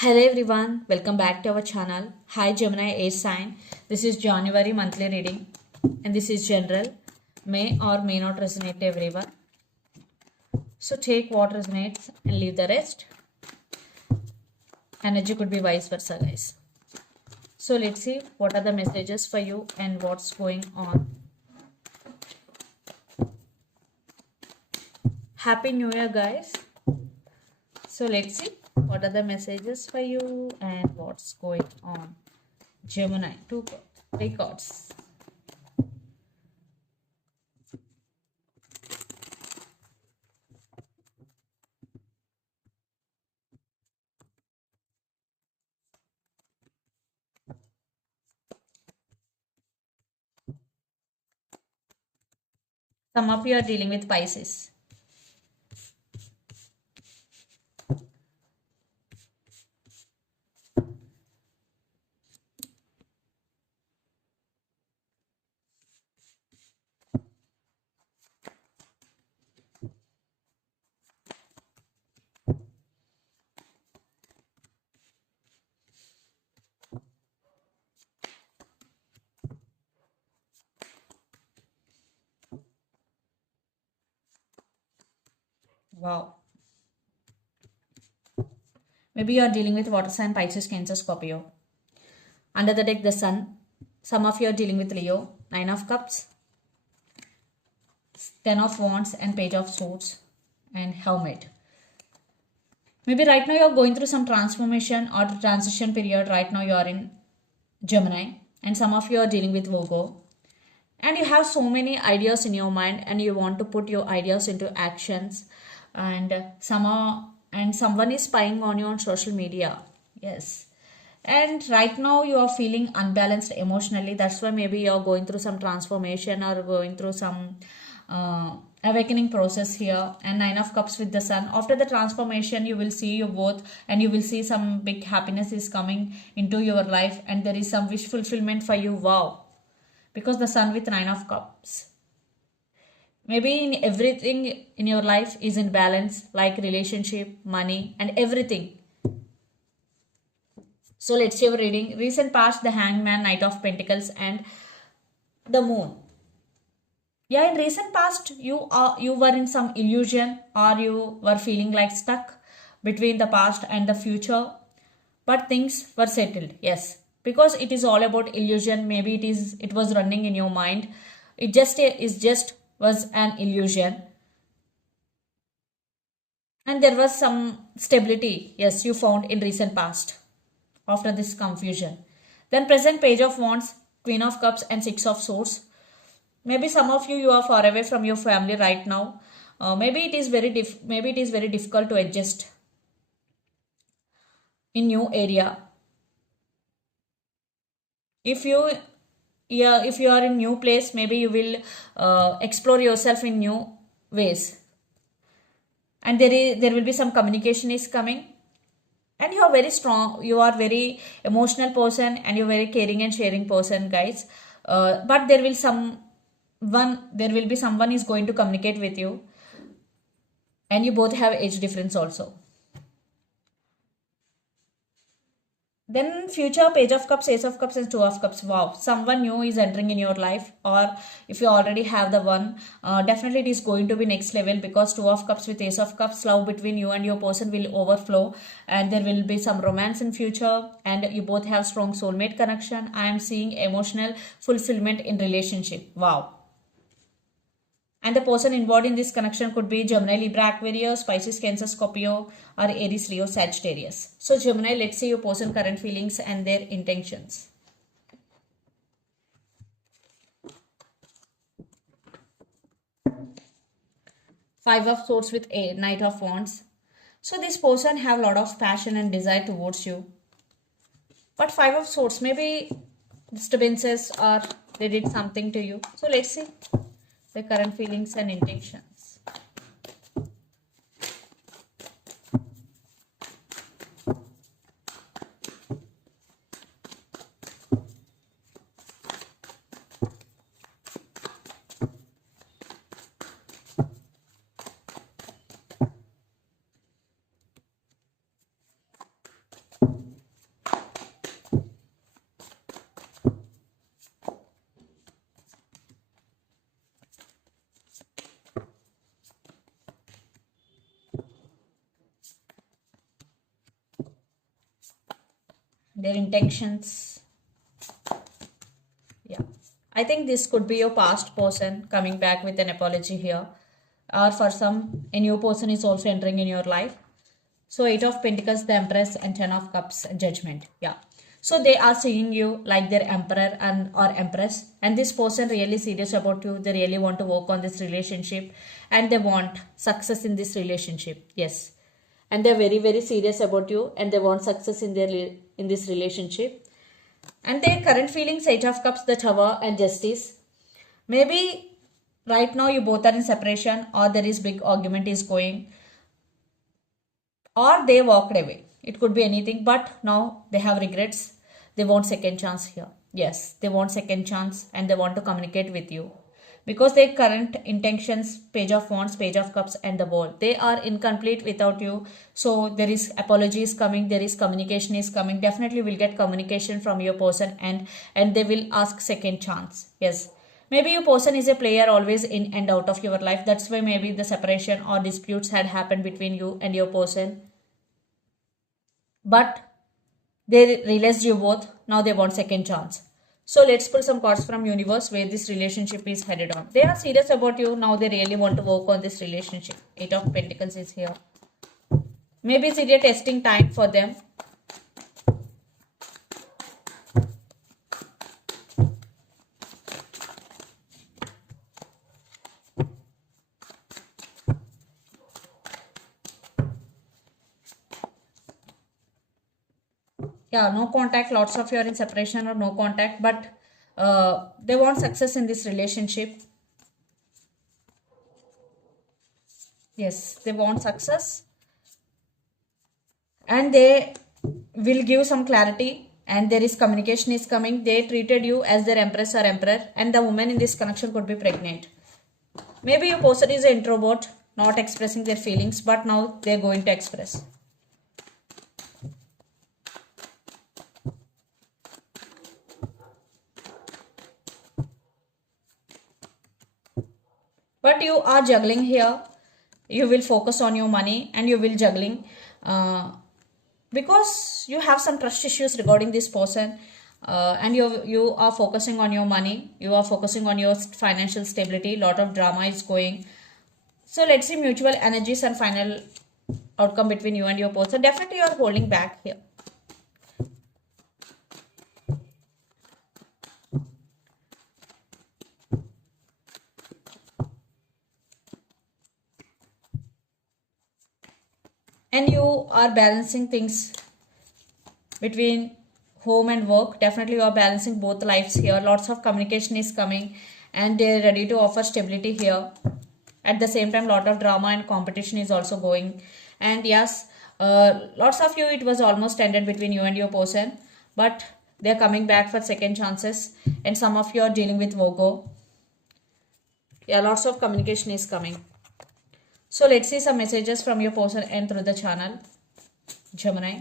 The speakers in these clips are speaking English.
Hello everyone, welcome back to our channel. Hi Gemini Ace sign. This is January monthly reading and this is general. May or may not resonate to everyone. So take what resonates and leave the rest. Energy could be vice versa, guys. So let's see what are the messages for you and what's going on. Happy New Year, guys. So let's see what are the messages for you and what's going on. Gemini, three cards. Some of you are dealing with Pisces. Wow. Maybe you are dealing with water sign, Pisces, Cancer, Scorpio. Under the deck, the Sun. Some of you are dealing with Leo, Nine of Cups, Ten of Wands, and Page of Swords, and Hermit. Maybe right now you are going through some transformation or transition period. Right now you are in Gemini, and some of you are dealing with Virgo. And you have so many ideas in your mind, and you want to put your ideas into actions. And someone is spying on you on social media. Yes, and right now you are feeling unbalanced emotionally. That's why maybe you're going through some transformation or going through some awakening process here. And Nine of Cups with the Sun. After the transformation, you will see you both, and you will see some big happiness is coming into your life, and there is some wish fulfillment for you. Wow, because the Sun with Nine of Cups. Maybe in everything in your life is in balance, like relationship, money, and everything. So let's see our reading. Recent past, the Hangman, Knight of Pentacles, and the Moon. Yeah, in recent past, you were in some illusion, or you were feeling like stuck between the past and the future, but things were settled. Yes, because it is all about illusion. Maybe it was running in your mind. It just was an illusion, and there was some stability. Yes, you found in recent past after this confusion. Then present, Page of Wands, Queen of Cups, and Six of Swords. Maybe some of you are far away from your family right now. Maybe it is very difficult to adjust in new area. If you if you are in new place, maybe you will explore yourself in new ways, and there will be some communication is coming. And you are very strong, you are very emotional person, and you're very caring and sharing person, guys. But there will be someone is going to communicate with you, and you both have age difference also. Then future, Page of Cups, Ace of Cups, and Two of Cups. Wow, someone new is entering in your life, or if you already have the one, definitely it is going to be next level, because Two of Cups with Ace of Cups, love between you and your person will overflow, and there will be some romance in future, and you both have strong soulmate connection. I am seeing emotional fulfillment in relationship. Wow. And the person involved in this connection could be Gemini, Libra, Aquarius, Pisces, Cancer, Scorpio, or Aries, Leo, Sagittarius. So Gemini, let's see your person current feelings and their intentions. Five of Swords with a Knight of Wands. So this person have a lot of passion and desire towards you. But Five of Swords, maybe disturbances or they did something to you. So let's see the current feelings and intentions. their intentions. Yeah, I think this could be your past person coming back with an apology here, or for some, a new person is also entering in your life. So 8 of Pentacles, the Empress, and 10 of Cups, Judgment. Yeah. So they are seeing you like their Emperor and or Empress, and this person really serious about you. They really want to work on this relationship, and they want success in this relationship. Yes, and they're very very serious about you, and they want success in in this relationship. And their current feelings, 8 of Cups, the Tower, and Justice. Maybe right now you both are in separation, or there is big argument is going, or they walked away. It could be anything, but now they have regrets. They want second chance here. Yes, they want second chance, and they want to communicate with you because their current intentions, Page of Wands, Page of Cups, and the Ball, they are incomplete without you. So there is apologies coming, there is communication is coming. Definitely will get communication from your person, and they will ask second chance. Yes, maybe your person is a player always in and out of your life. That's why maybe the separation or disputes had happened between you and your person. But they realized you both. Now they want second chance. So let's pull some cards from universe where this relationship is headed on. They are serious about you. Now they really want to work on this relationship. 8 of Pentacles is here. Maybe it's a testing time for them. Yeah, no contact. Lots of you are in separation or no contact, but they want success in this relationship. Yes, they want success, and they will give some clarity, and there is communication is coming. They treated you as their Empress or Emperor, and the woman in this connection could be pregnant. Maybe your person is an introvert, not expressing their feelings, but now they're going to express. But you are juggling here. You will focus on your money, and you will juggling because you have some trust issues regarding this person, and you are focusing on your money. You are focusing on your financial stability. Lot of drama is going. So let's see mutual energies and final outcome between you and your person. Definitely you are holding back here. And you are balancing things between home and work. Definitely you are balancing both lives here. Lots of communication is coming, and they're ready to offer stability here. At the same time, lot of drama and competition is also going. And yes, lots of you, it was almost ended between you and your person, but they're coming back for second chances. And some of you are dealing with Virgo. Yeah, lots of communication is coming. So let's see some messages from your person and through the channel, Gemini.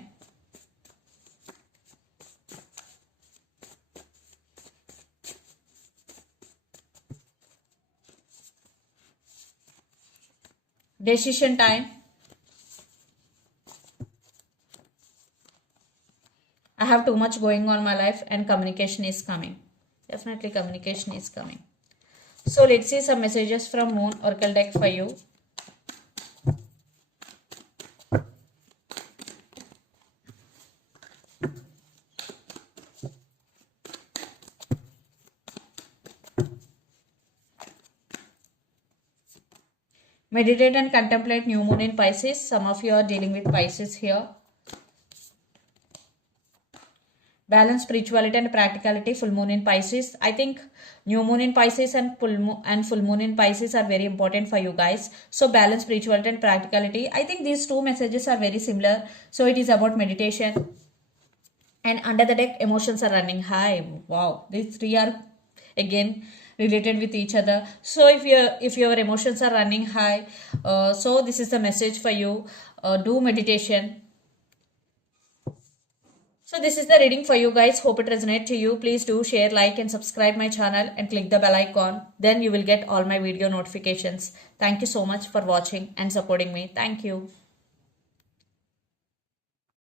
Decision time. I have too much going on in my life, and communication is coming. Definitely communication is coming. So let's see some messages from Moon Oracle deck for you. Meditate and contemplate new moon in Pisces. Some of you are dealing with Pisces here. Balance spirituality and practicality. Full moon in Pisces. I think new moon in Pisces and full moon in Pisces are very important for you guys. So balance spirituality and practicality. I think these two messages are very similar. So it is about meditation. And under the deck, emotions are running high. Wow, these three are again related with each other. So if your emotions are running high, so this is the message for you. Do meditation. So this is the reading for you guys. Hope it resonates to you. Please do share, like, and subscribe my channel, and click the bell icon. Then you will get all my video notifications. Thank you so much for watching and supporting me. Thank you.